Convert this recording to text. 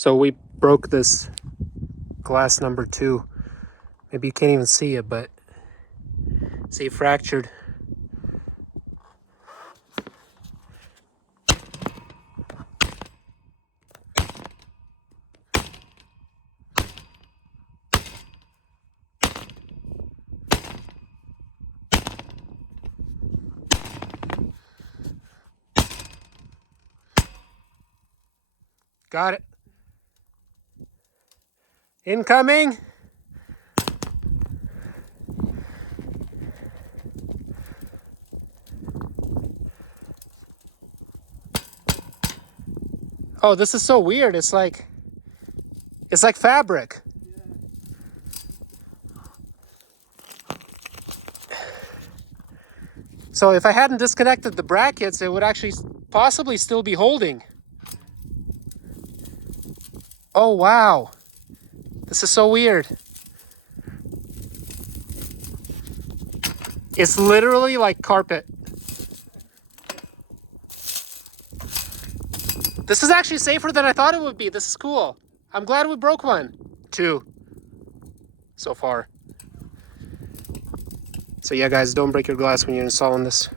So we broke this glass number 2. Maybe you can't even see it, but see, it fractured. Got it. Incoming. Oh, this is so weird. It's like fabric. So if I hadn't disconnected the brackets, it would actually possibly still be holding. Oh, wow. This is so weird. It's literally like carpet. This is actually safer than I thought it would be. This is cool. I'm glad we broke one. 2 so far. So yeah, guys, don't break your glass when you're installing this.